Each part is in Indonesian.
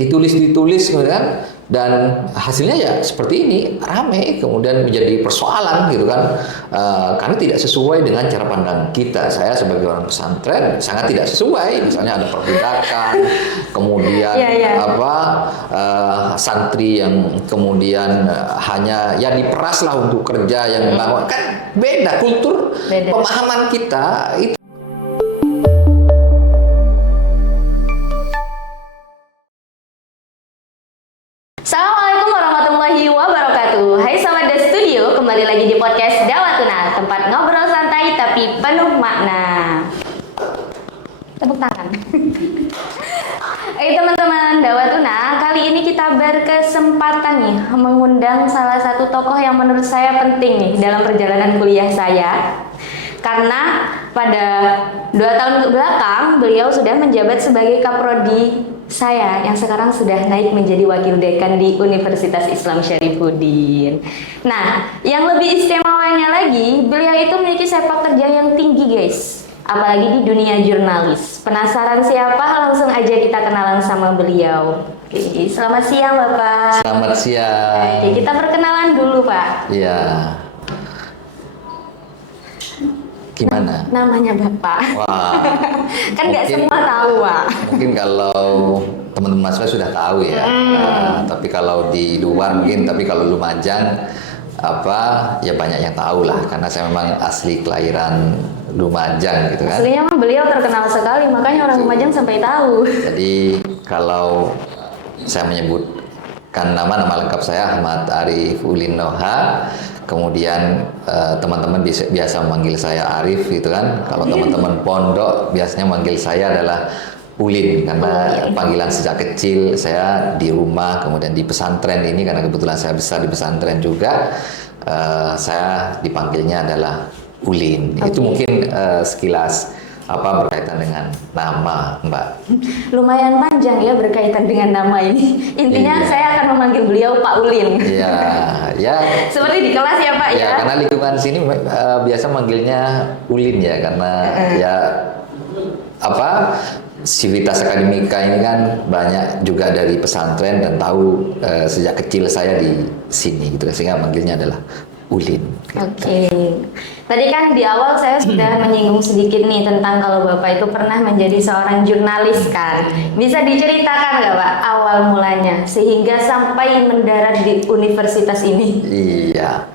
ditulis kemudian, dan hasilnya ya seperti ini, rame, kemudian menjadi persoalan gitu kan. Karena tidak sesuai dengan cara pandang kita. Saya sebagai orang pesantren sangat tidak sesuai, misalnya ada perbudakan, kemudian santri yang kemudian hanya ya diperas lah untuk kerja, yang kan beda kultur, pemahaman kita itu. Assalamualaikum warahmatullahi wabarakatuh. Hai Sobat The Studio, kembali lagi di podcast Dawatuna, tempat ngobrol santai tapi penuh makna. Tepuk tangan. Teman-teman Dawatuna, kali ini kita berkesempatan nih mengundang salah satu tokoh yang menurut saya penting nih dalam perjalanan kuliah saya. Karena pada 2 tahun ke belakang beliau sudah menjabat sebagai kaprodi saya yang sekarang sudah naik menjadi wakil dekan di Universitas Islam Syarifuddin. Nah, yang lebih istimewanya lagi, beliau itu memiliki sepak terjang yang tinggi, guys. Apalagi di dunia jurnalis. Penasaran siapa? Langsung aja kita kenalan sama beliau. Oke, selamat siang Bapak. Selamat siang. Oke, kita perkenalan dulu Pak. Iya. Gimana? Namanya Bapak. Wah. Kan nggak semua tahu, Pak. Mungkin kalau teman-teman mahasiswa sudah tahu ya. Tapi kalau di luar mungkin, tapi kalau Lumajang ya banyak yang tahu lah, karena saya memang asli kelahiran Lumajang gitu kan. Aslinya mah beliau terkenal sekali, makanya orang Lumajang sampai tahu. Jadi kalau saya menyebutkan nama lengkap saya Ahmad Arif Ulin Noha. Kemudian teman-teman biasa memanggil saya Arif gitu kan. Kalau teman-teman pondok biasanya manggil saya adalah Ulin, karena panggilan sejak kecil saya di rumah, kemudian di pesantren ini karena kebetulan saya besar di pesantren juga, saya dipanggilnya adalah Ulin. Itu mungkin sekilas berkaitan dengan nama Mbak. Lumayan panjang ya berkaitan dengan nama ini. Intinya saya akan memanggil beliau Pak Ulin. Iya, ya. Seperti di kelas ya Pak ya. Ya, karena lingkungan sini biasa manggilnya Ulin ya, karena sivitas akademika ini kan banyak juga dari pesantren dan tahu sejak kecil saya di sini gitu, sehingga manggilnya adalah Ulin. Oke. Tadi kan di awal saya sudah menyinggung sedikit nih tentang kalau Bapak itu pernah menjadi seorang jurnalis kan. Bisa diceritakan nggak Pak awal mulanya sehingga sampai mendarat di universitas ini? Iya.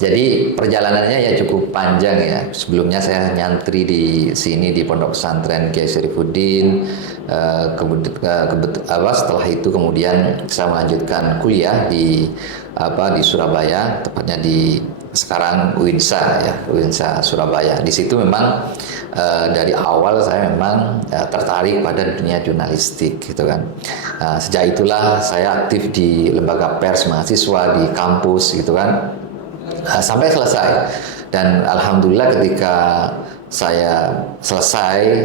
Jadi perjalanannya ya cukup panjang ya. Sebelumnya saya nyantri di sini di Pondok Pesantren Kiai Syarifuddin. Setelah itu kemudian saya melanjutkan kuliah di Surabaya, tepatnya di sekarang UINSA ya, UINSA Surabaya. Di situ memang dari awal saya memang tertarik pada dunia jurnalistik gitu kan. Sejak itulah saya aktif di lembaga pers mahasiswa di kampus gitu kan. Sampai selesai, dan alhamdulillah ketika saya selesai,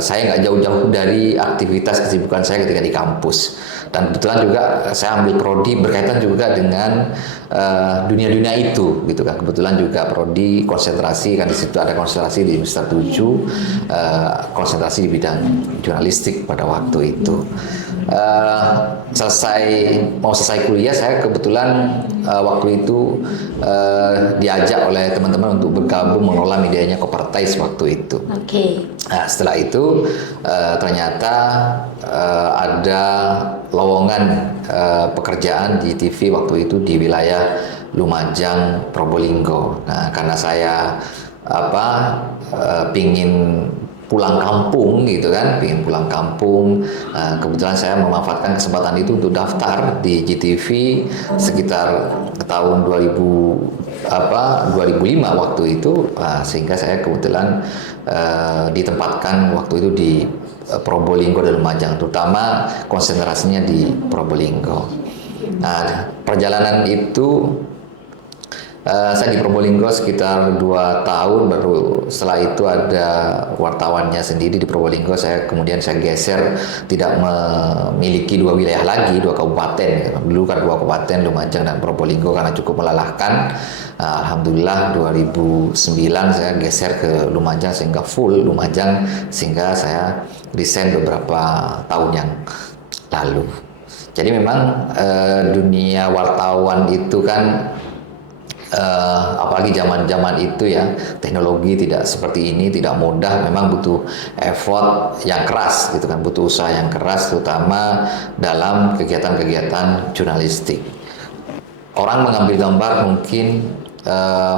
saya nggak jauh-jauh dari aktivitas kesibukan saya ketika di kampus, dan kebetulan juga saya ambil prodi berkaitan juga dengan dunia-dunia itu gitu kan. Kebetulan juga prodi konsentrasi, kan di situ ada konsentrasi di semester 7, konsentrasi di bidang jurnalistik pada waktu itu. Mau selesai kuliah, saya kebetulan waktu itu diajak oleh teman-teman untuk bergabung mengelola medianya Kopertais waktu itu. Nah, setelah itu ternyata ada lowongan pekerjaan di TV waktu itu di wilayah Lumajang, Probolinggo. Nah, karena saya pingin pulang kampung gitu kan, pingin pulang kampung. Kebetulan saya memanfaatkan kesempatan itu untuk daftar di GTV sekitar tahun 2005 waktu itu, sehingga saya kebetulan ditempatkan waktu itu di Probolinggo dan Lumajang, terutama konsentrasinya di Probolinggo. Nah, perjalanan itu saya di Probolinggo sekitar 2 tahun, baru setelah itu ada wartawannya sendiri di Probolinggo. Kemudian saya geser, tidak memiliki 2 wilayah lagi, 2 kabupaten. Dulu kan 2 kabupaten, Lumajang dan Probolinggo, karena cukup melelahkan. Alhamdulillah 2009 saya geser ke Lumajang, sehingga full Lumajang, sehingga saya resign beberapa tahun yang lalu. Jadi memang dunia wartawan itu kan apalagi zaman-zaman itu ya, teknologi tidak seperti ini, tidak mudah, memang butuh effort yang keras gitu kan, butuh usaha yang keras terutama dalam kegiatan-kegiatan jurnalistik. Orang mengambil gambar mungkin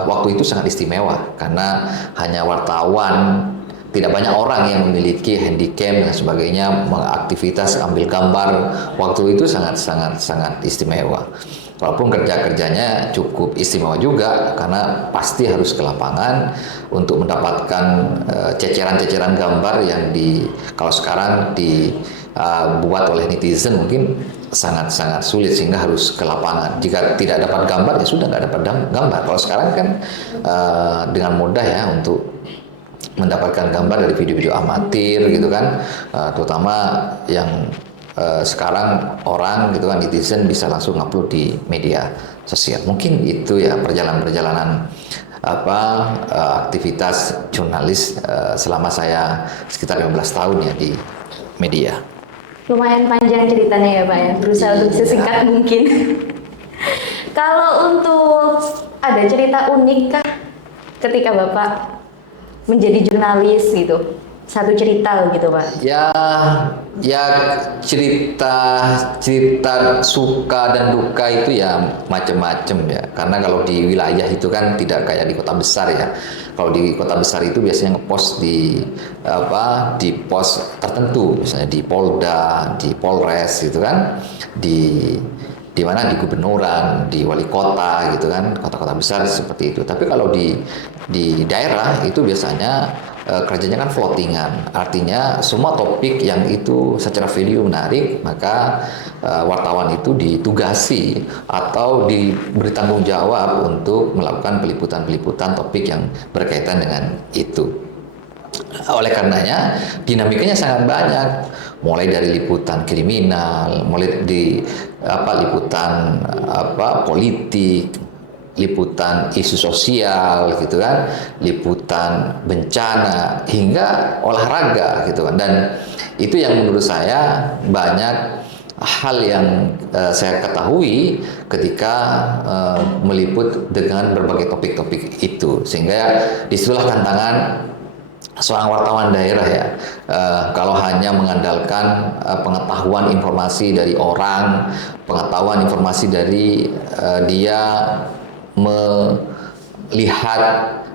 waktu itu sangat istimewa karena hanya wartawan, tidak banyak orang yang memiliki handycam dan sebagainya, aktivitas ambil gambar waktu itu sangat istimewa. Walaupun kerja-kerjanya cukup istimewa juga karena pasti harus ke lapangan untuk mendapatkan ceceran-ceceran gambar yang kalau sekarang dibuat oleh netizen mungkin sangat sulit sehingga harus ke lapangan. Jika tidak dapat gambar ya sudah nggak dapat gambar. Kalau sekarang kan dengan mudah ya untuk mendapatkan gambar dari video-video amatir gitu kan, terutama yang sekarang orang gitu kan, netizen bisa langsung upload di media sosial. Mungkin itu ya perjalanan aktivitas jurnalis selama saya sekitar 15 tahun ya di media. Lumayan panjang ceritanya ya Pak ya, berusaha untuk sesingkat mungkin. Kalau untuk ada cerita unik kah ketika Bapak menjadi jurnalis gitu? Satu cerita gitu Pak. Ya cerita suka dan duka itu ya macam-macam ya. Karena kalau di wilayah itu kan tidak kayak di kota besar ya. Kalau di kota besar itu biasanya ngepost di pos tertentu, misalnya di Polda, di Polres gitu kan, di mana, di gubernuran, di wali kota gitu kan, kota-kota besar seperti itu. Tapi kalau di daerah itu biasanya kerjanya kan floatingan, artinya semua topik yang itu secara video menarik, maka wartawan itu ditugasi atau diberi tanggung jawab untuk melakukan peliputan topik yang berkaitan dengan itu. Oleh karenanya dinamikanya sangat banyak, mulai dari liputan kriminal, mulai di liputan politik, liputan isu sosial gitu kan, liputan bencana hingga olahraga gitu kan. Dan itu yang menurut saya banyak hal yang saya ketahui ketika meliput dengan berbagai topik-topik itu, sehingga disitulah tantangan seorang wartawan daerah ya. Kalau hanya mengandalkan pengetahuan informasi dari orang, pengetahuan informasi dari dia melihat,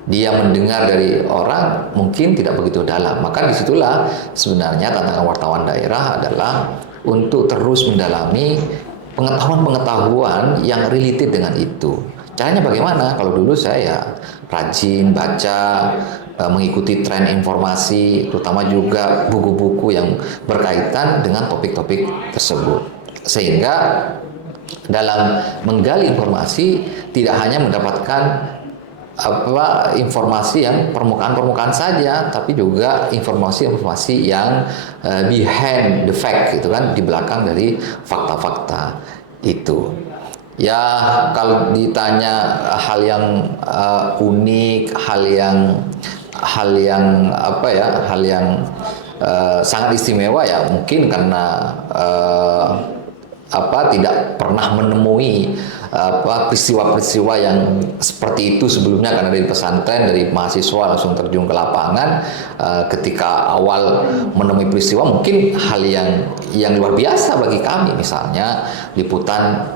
dia mendengar dari orang, mungkin tidak begitu dalam. Maka disitulah sebenarnya tantangan wartawan daerah adalah untuk terus mendalami pengetahuan-pengetahuan yang related dengan itu. Caranya bagaimana? Kalau dulu saya rajin baca, mengikuti tren informasi, terutama juga buku-buku yang berkaitan dengan topik-topik tersebut. Sehingga dalam menggali informasi tidak hanya mendapatkan informasi yang permukaan-permukaan saja, tapi juga informasi-informasi yang behind the fact gitu kan, di belakang dari fakta-fakta itu. Ya kalau ditanya hal yang unik, hal yang sangat istimewa ya mungkin karena tidak pernah menemui peristiwa-peristiwa yang seperti itu sebelumnya, karena dari pesantren, dari mahasiswa langsung terjun ke lapangan. Ketika awal menemui peristiwa mungkin hal yang luar biasa bagi kami, misalnya liputan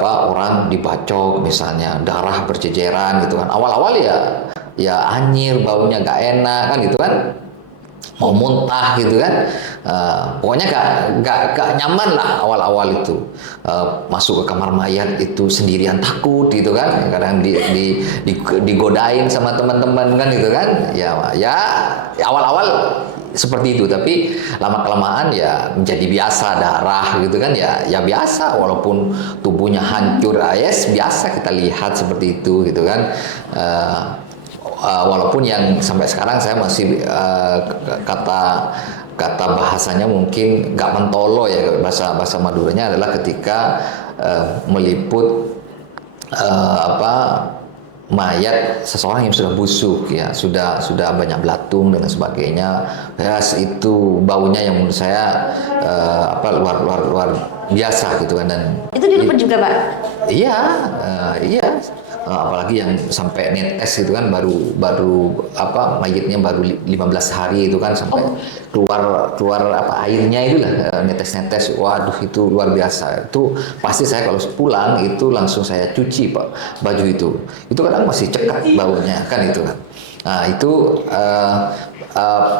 orang dibacok, misalnya darah berjejeran gitu kan. Awal-awal ya anyir, baunya gak enak kan gitu kan, mau muntah gitu kan. Pokoknya gak nyaman lah awal-awal itu. Masuk ke kamar mayat itu sendirian takut gitu kan, kadang digodain sama teman-teman kan gitu kan. Ya awal-awal seperti itu, tapi lama-kelamaan ya menjadi biasa, darah gitu kan, ya biasa, walaupun tubuhnya hancur, biasa kita lihat seperti itu gitu kan. Walaupun yang sampai sekarang saya masih kata bahasanya mungkin nggak mentolo ya, bahasa Maduranya adalah ketika meliput mayat seseorang yang sudah busuk ya, sudah banyak belatung dan sebagainya. Ya, itu baunya yang menurut saya biasa gitu kan. Dan Itu diliput juga, Pak? iya, iya. Apalagi yang sampai netes gitu kan, baru apa, mayitnya baru 15 hari itu kan sampai keluar apa airnya itulah, netes-netes. Waduh, itu luar biasa. Itu pasti saya kalau pulang itu langsung saya cuci, Pak, baju itu. Itu kadang masih cekat baunya kan itu kan. Nah, itu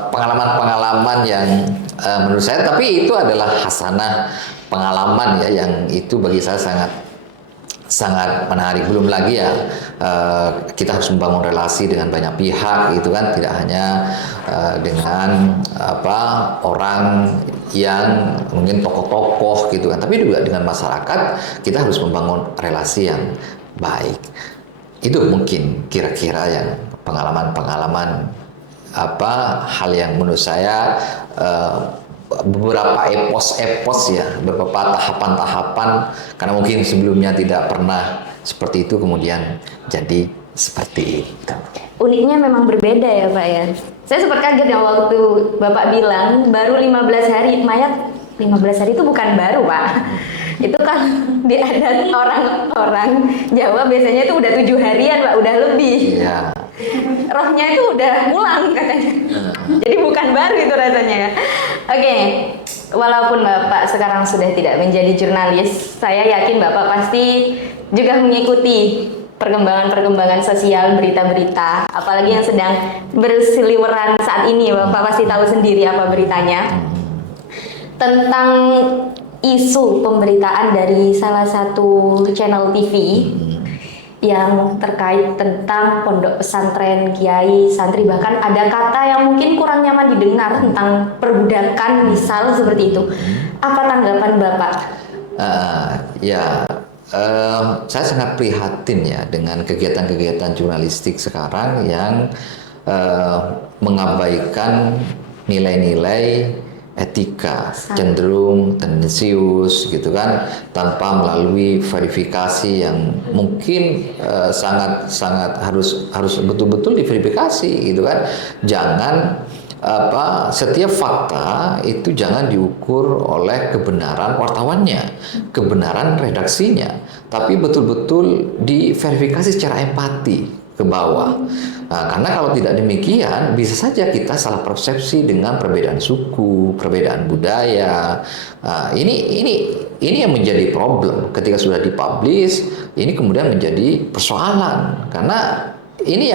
pengalaman-pengalaman yang menurut saya, tapi itu adalah hasanah pengalaman ya, yang itu bagi saya sangat menarik. Belum lagi ya, kita harus membangun relasi dengan banyak pihak gitu kan, tidak hanya dengan apa orang yang mungkin tokoh-tokoh gitu kan, tapi juga dengan masyarakat. Kita harus membangun relasi yang baik. Itu mungkin kira-kira yang pengalaman-pengalaman apa hal yang menurut saya beberapa epos ya, beberapa tahapan-tahapan, karena mungkin sebelumnya tidak pernah seperti itu, kemudian jadi seperti itu. Uniknya memang berbeda ya, Pak ya. Saya sempat kaget ya waktu Bapak bilang baru 15 hari. Mayat 15 hari itu bukan baru, Pak. Itu kan di adat orang-orang Jawa biasanya itu udah 7 harian, Pak, udah lebih. Iya. Rohnya itu udah pulang katanya. Jadi bukan baru itu rasanya ya. Oke, walaupun Bapak sekarang sudah tidak menjadi jurnalis, saya yakin Bapak pasti juga mengikuti perkembangan-perkembangan sosial, berita-berita, apalagi yang sedang berseliweran saat ini. Bapak pasti tahu sendiri apa beritanya. Tentang isu pemberitaan dari salah satu channel TV yang terkait tentang pondok pesantren, kiai, santri, bahkan ada kata yang mungkin kurang nyaman didengar tentang perbudakan, misal seperti itu. Apa tanggapan Bapak? Saya sangat prihatin ya dengan kegiatan-kegiatan jurnalistik sekarang yang mengabaikan nilai-nilai etika, cenderung tendensius gitu kan, tanpa melalui verifikasi yang mungkin sangat harus betul-betul diverifikasi gitu kan. Jangan setiap fakta itu jangan diukur oleh kebenaran wartawannya, kebenaran redaksinya, tapi betul-betul diverifikasi secara empati ke bawah. Nah, karena kalau tidak demikian bisa saja kita salah persepsi dengan perbedaan suku, perbedaan budaya. Nah, ini yang menjadi problem ketika sudah dipublish. Ini kemudian menjadi persoalan karena ini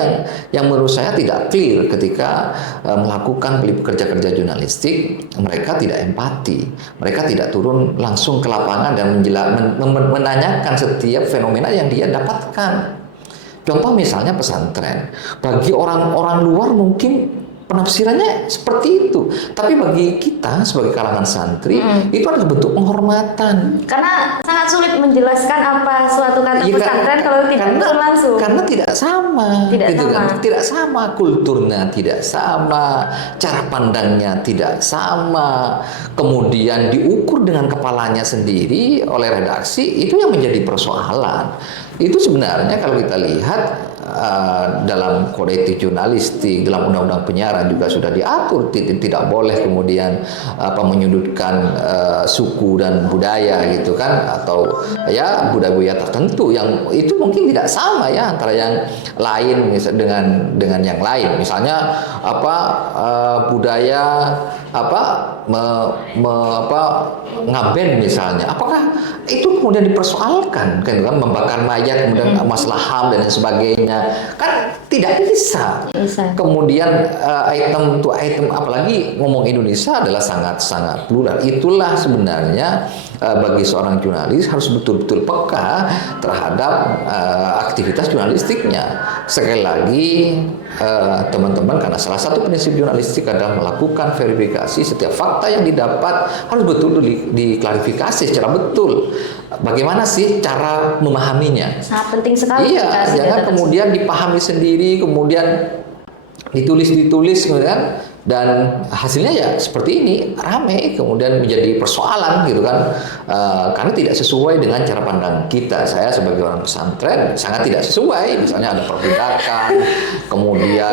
yang menurut saya tidak clear ketika melakukan kerja-kerja jurnalistik. Mereka tidak empati, mereka tidak turun langsung ke lapangan dan menanyakan setiap fenomena yang dia dapatkan. Contoh misalnya pesantren, bagi orang-orang luar mungkin penafsirannya seperti itu, tapi bagi kita sebagai kalangan santri itu adalah bentuk penghormatan. Karena sangat sulit menjelaskan apa suatu kata pesantren kalau tidak langsung. Karena tidak sama, tidak sama. Tidak sama kulturnya, tidak sama cara pandangnya, tidak sama. Kemudian diukur dengan kepalanya sendiri oleh redaksi, itu yang menjadi persoalan. Itu sebenarnya kalau kita lihat dalam kode etik jurnalistik, dalam undang-undang penyiaran juga sudah diatur, tidak boleh kemudian menyudutkan suku dan budaya gitu kan, atau ya budaya tertentu yang itu mungkin tidak sama ya antara yang lain dengan yang lain. Misalnya budaya ngaben misalnya, apakah itu kemudian dipersoalkan kan, membakar mayat kemudian masalah HAM dan lain sebagainya, kan tidak bisa. Kemudian item to item, apalagi ngomong Indonesia adalah sangat plural. Itulah sebenarnya bagi seorang jurnalis harus betul-betul peka terhadap aktivitas jurnalistiknya. Sekali lagi teman-teman, karena salah satu prinsip jurnalistik adalah melakukan verifikasi. Setiap fakta yang didapat harus betul-betul diklarifikasi secara betul. Bagaimana sih cara memahaminya? Sangat penting sekali. Iya, jangan kemudian dipahami sendiri, kemudian ditulis kemudian, dan hasilnya ya seperti ini, rame, kemudian menjadi persoalan gitu kan, karena tidak sesuai dengan cara pandang kita. Saya sebagai orang pesantren sangat tidak sesuai, misalnya ada perbudakan, kemudian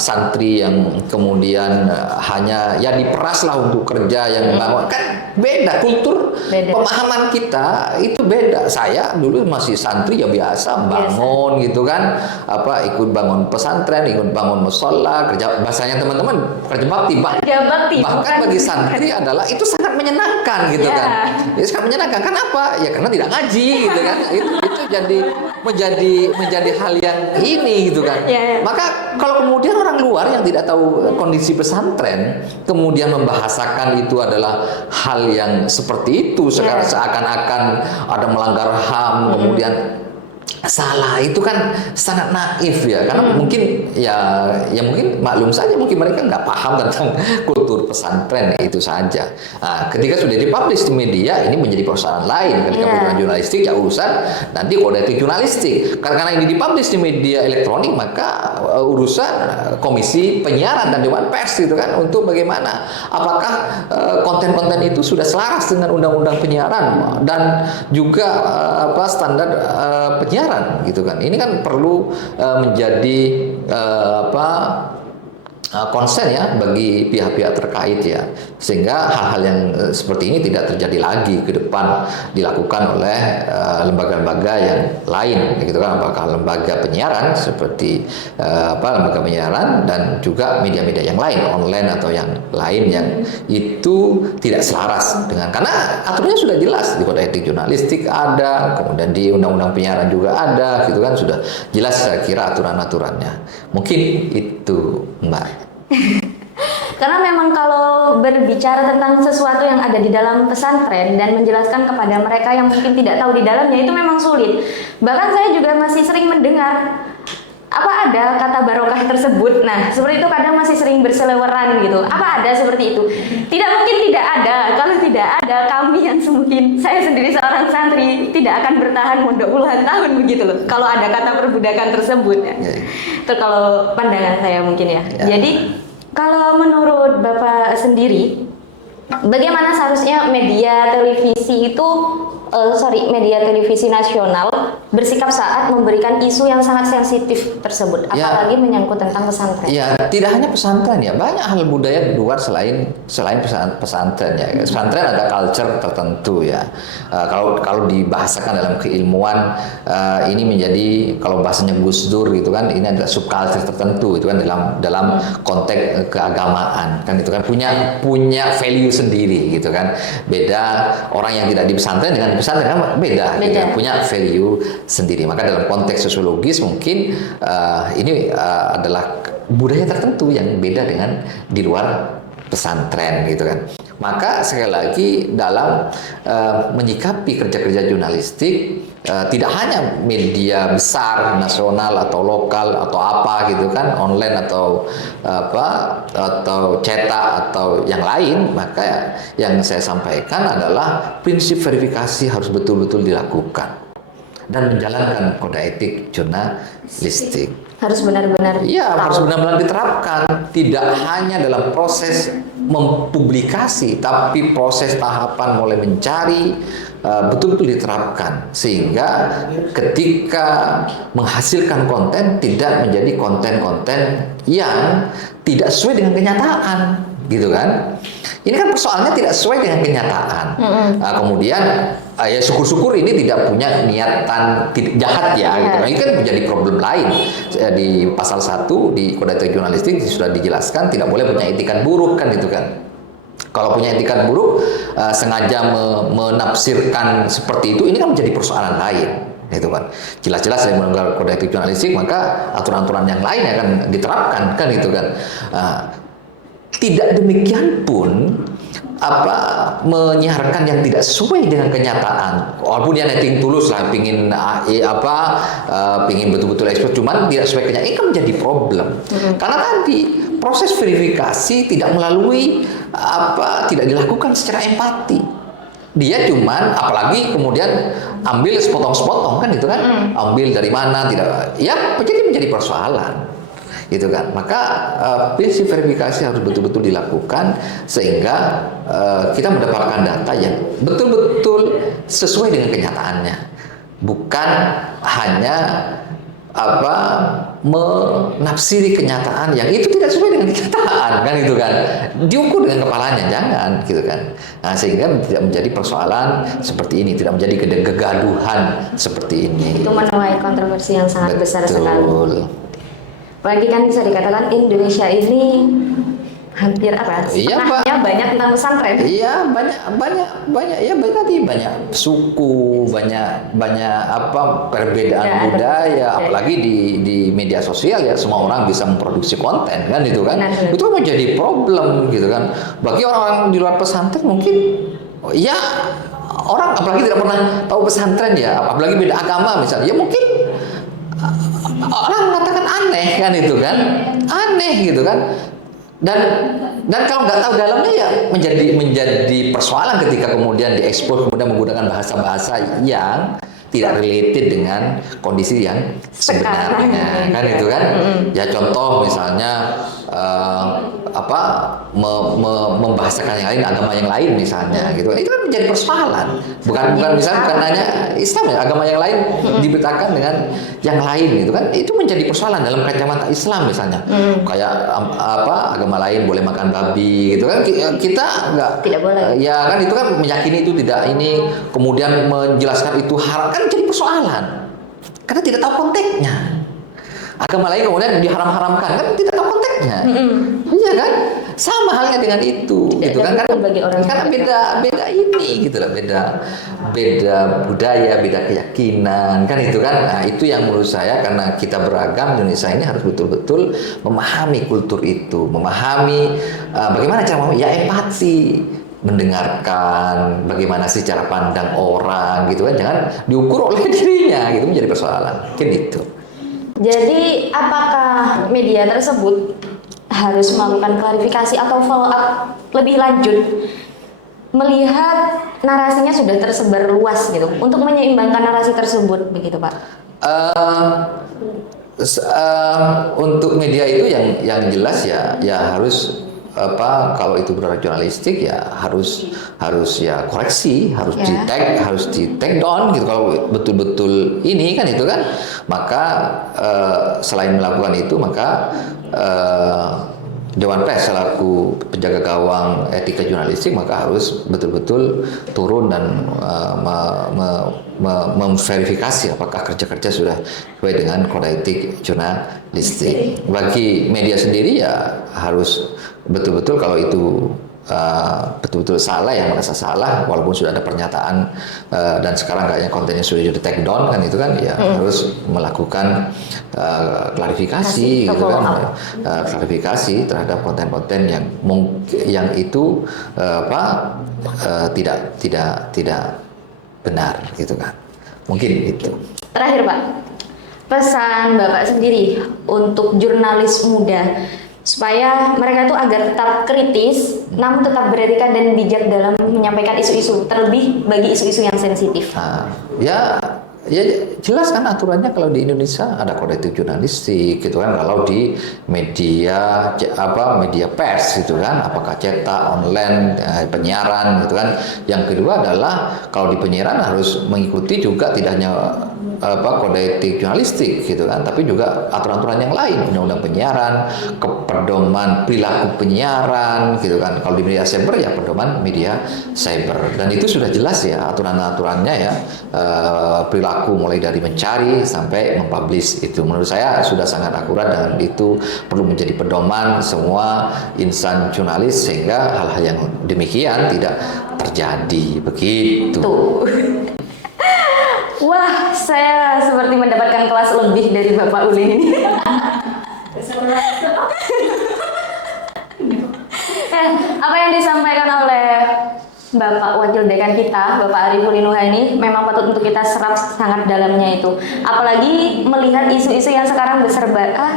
santri yang kemudian hanya ya diperas lah untuk kerja yang membangun, kan beda kultur, Beda. pemahaman kita itu beda. Saya dulu masih santri ya biasa bangun gitu kan, ikut bangun pesantren, ikut bangun musola, kerja bahasanya teman-teman kerja bakti. Kerja bakti, Bahkan bukan bagi santri adalah itu sangat menyenangkan gitu Ya. kan. Ya sangat menyenangkan. Kenapa? Ya karena tidak ngaji gitu kan. Itu jadi menjadi hal yang ini gitu kan. Ya. Maka kalau kemudian orang luar yang tidak tahu kondisi pesantren kemudian membahasakan itu adalah hal yang seperti itu, sekarang seakan-akan ada melanggar HAM, kemudian salah, itu kan sangat naif ya, karena mungkin ya mungkin maklum saja, mungkin mereka nggak paham tentang kultur pesantren, itu saja. Nah, ketika sudah dipublish di media, ini menjadi persoalan lain. Ketika persoalan jurnalistik ya urusan nanti kode etik jurnalistik. Karena ini dipublish di media elektronik, maka urusan komisi penyiaran dan dewan pers gitu kan, untuk bagaimana apakah konten-konten itu sudah selaras dengan undang-undang penyiaran dan juga standar penyiaran gitu kan. Ini kan perlu menjadi konsen ya bagi pihak-pihak terkait ya, sehingga hal-hal yang seperti ini tidak terjadi lagi ke depan dilakukan oleh lembaga-lembaga yang lain gitu kan, apakah lembaga penyiaran seperti lembaga penyiaran dan juga media-media yang lain, online atau yang lain yang itu tidak selaras dengan, karena aturannya sudah jelas di kode etik jurnalistik ada, kemudian di undang-undang penyiaran juga ada gitu kan, sudah jelas saya kira aturan-aturannya. Mungkin itu Mbak. Karena memang kalau berbicara tentang sesuatu yang ada di dalam pesantren dan menjelaskan kepada mereka yang mungkin tidak tahu di dalamnya, itu memang sulit. Bahkan saya juga masih sering mendengar ada kata barokah tersebut. Nah, seperti itu kadang masih sering berseliweran gitu. Apa ada seperti itu? Tidak mungkin tidak ada. Kalau tidak ada, kami yang mungkin saya sendiri seorang santri tidak akan bertahan mondok puluhan tahun begitu loh. Kalau ada kata perbudakan tersebut ya. Itu kalau pandangan saya mungkin ya. Jadi kalau menurut Bapak sendiri, bagaimana seharusnya media televisi itu media televisi nasional bersikap saat memberikan isu yang sangat sensitif tersebut, apalagi menyangkut tentang pesantren? Ya, tidak hanya pesantren ya, banyak hal budaya di luar selain pesantren ya. Pesantren ada culture tertentu ya. Kalau dibahasakan dalam keilmuan, ini menjadi, kalau bahasanya Gus Dur gitu kan, ini adalah subculture tertentu itu kan, dalam konteks keagamaan kan, itu kan punya value sendiri gitu kan. Beda orang yang tidak di pesantren dengan pesantren kan beda. Gitu kan, punya value sendiri. Maka dalam konteks sosiologis mungkin ini adalah budaya tertentu yang beda dengan di luar pesantren gitu kan. Maka sekali lagi dalam menyikapi kerja-kerja jurnalistik, tidak hanya media besar nasional atau lokal atau apa gitu kan, online atau cetak atau yang lain, maka yang saya sampaikan adalah prinsip verifikasi harus betul-betul dilakukan dan menjalankan kode etik jurnalistik. Harus benar-benar harus benar-benar diterapkan, tidak hanya dalam proses mempublikasi, tapi proses tahapan mulai mencari betul-betul diterapkan, sehingga ketika menghasilkan konten tidak menjadi konten-konten yang tidak sesuai dengan kenyataan gitu kan. Ini kan persoalannya tidak sesuai dengan kenyataan. Kemudian ya syukur-syukur ini tidak punya niatan jahat ya gitu. Ini kan menjadi problem lain. Di pasal 1 di Kode Etik Jurnalistik sudah dijelaskan tidak boleh punya etikat buruk kan gitu kan. Kalau punya etikat buruk, sengaja menafsirkan seperti itu, ini kan menjadi persoalan lain. Itu kan jelas-jelas yang melanggar Kode Etik Jurnalistik, maka aturan-aturan yang lain akan diterapkan kan gitu kan. Tidak demikian pun menyiarkan yang tidak sesuai dengan kenyataan, walaupun dia netting tulus lah, pingin betul-betul ekspor, cuman tidak sesuai kenyataan, ini kan menjadi problem. Karena tadi proses verifikasi tidak tidak dilakukan secara empati. Dia cuman, apalagi kemudian ambil sepotong-sepotong kan itu kan, ambil dari mana, tidak, ya menjadi persoalan gitu kan. Maka prinsip verifikasi harus betul-betul dilakukan sehingga kita mendapatkan data yang betul-betul sesuai dengan kenyataannya, bukan hanya apa menafsiri kenyataan yang itu tidak sesuai dengan kenyataan, kan itu kan, diukur dengan kepalanya, jangan gitu kan. Nah, sehingga tidak menjadi persoalan seperti ini, tidak menjadi kegaduhan seperti ini. Itu menuai kontroversi yang sangat besar sekali. Betul. Apalagi kan bisa dikatakan Indonesia ini hampir apa? Iya, Setengahnya banyak tentang pesantren. Iya, banyak ya, banyak suku, banyak apa perbedaan budaya, apalagi di media sosial ya, semua orang bisa memproduksi konten kan itu kan. Benar. Itu menjadi problem gitu kan. Bagi orang-orang di luar pesantren mungkin ya, orang apalagi tidak pernah tahu pesantren ya, apalagi beda agama misalnya, ya mungkin orang mengatakan aneh kan itu kan, aneh gitu kan. Dan kalau nggak tahu dalamnya ya menjadi persoalan ketika kemudian diekspos, kemudian menggunakan bahasa-bahasa yang tidak related dengan kondisi yang sebenarnya, kan itu kan. Ya contoh misalnya membahasakan yang lain, agama yang lain misalnya gitu, itu kan menjadi persoalan. Bukan misalnya bukan hanya Islam ya, agama yang lain diberitakan dengan yang lain gitu kan, itu menjadi persoalan dalam kacamata Islam misalnya. Kayak agama lain boleh makan babi gitu kan, kita tidak boleh. Ya kan, itu kan meyakini itu tidak ini, kemudian menjelaskan itu haram, kan jadi persoalan karena tidak tahu konteksnya. Agama lain kemudian diharam-haramkan, kan tidak tahu konteksnya. Iya kan, sama halnya dengan itu gitu kan, karena beda ini gitu lah, beda budaya, beda keyakinan kan itu kan. Nah, itu yang menurut saya, karena kita beragam, Indonesia ini harus betul-betul memahami kultur itu, memahami bagaimana cara memahami, ya empati, mendengarkan bagaimana sih cara pandang orang gitu kan, jangan diukur oleh dirinya gitu, menjadi persoalan mungkin itu. Jadi apakah media tersebut harus melakukan klarifikasi atau follow up lebih lanjut melihat narasinya sudah tersebar luas gitu untuk menyeimbangkan narasi tersebut begitu Pak? Untuk media itu yang jelas ya harus kalau itu benar jurnalistik ya harus ya koreksi, harus di take down gitu. Kalau betul-betul ini kan itu kan, maka selain melakukan itu, maka Dewan Pers selaku penjaga gawang etika jurnalistik maka harus betul-betul turun dan memverifikasi apakah kerja-kerja sudah sesuai dengan kode etik jurnalistik. Bagi media sendiri ya harus betul-betul, kalau itu betul-betul salah, yang merasa salah walaupun sudah ada pernyataan dan sekarang kayaknya kontennya sudah di take down kan itu kan, ya harus melakukan klarifikasi gitu kan, klarifikasi terhadap konten-konten yang itu tidak benar gitu kan, mungkin itu. Terakhir Pak, pesan Bapak sendiri untuk jurnalis muda supaya mereka tuh agar tetap kritis, namun tetap beretika dan bijak dalam menyampaikan isu-isu, terlebih bagi isu-isu yang sensitif. Ya jelas kan aturannya, kalau di Indonesia ada kode etik jurnalistik gitu kan. Kalau di media media pers gitu kan, apakah cetak, online, penyiaran gitu kan. Yang kedua adalah kalau di penyiaran harus mengikuti juga tidak hanya kode etik jurnalistik gitu kan, tapi juga aturan-aturan yang lain, undang-undang penyiaran, pedoman perilaku penyiaran gitu kan. Kalau di media cyber ya pedoman media cyber, dan itu sudah jelas ya aturan-aturannya ya, perilaku mulai dari mencari sampai mempublish. Itu menurut saya sudah sangat akurat, dan itu perlu menjadi pedoman semua insan jurnalis sehingga hal-hal yang demikian tidak terjadi begitu. Wah, saya seperti mendapatkan kelas lebih dari Bapak Ulin ini. Apa yang disampaikan oleh Bapak Wakil Dekan kita, Bapak Ariful Nuhani, memang patut untuk kita serap sangat dalamnya itu. Apalagi melihat isu-isu yang sekarang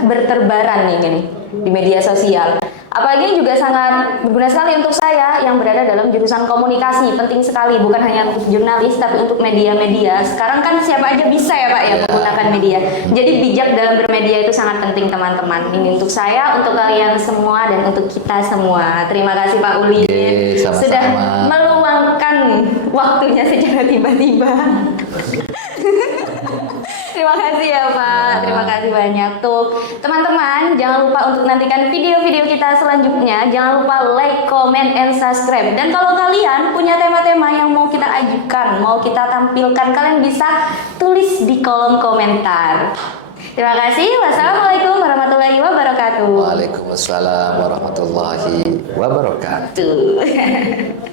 berterbaran nih di media sosial. Apalagi juga sangat berguna sekali untuk saya yang berada dalam jurusan komunikasi. Penting sekali, bukan hanya untuk jurnalis, tapi untuk media-media. Sekarang kan siapa aja bisa ya Pak ya menggunakan media. Jadi bijak dalam bermedia itu sangat penting teman-teman. Ini untuk saya, untuk kalian semua, dan untuk kita semua. Terima kasih Pak Uli sudah meluangkan waktunya secara tiba-tiba. Terima kasih ya Pak, terima kasih banyak. Tuh teman-teman, jangan lupa untuk nantikan video-video kita selanjutnya. Jangan lupa like, comment, and subscribe. Dan kalau kalian punya tema-tema yang mau kita ajukan, mau kita tampilkan, kalian bisa tulis di kolom komentar. Terima kasih. Wassalamualaikum warahmatullahi wabarakatuh. Waalaikumsalam warahmatullahi wabarakatuh. Tuh.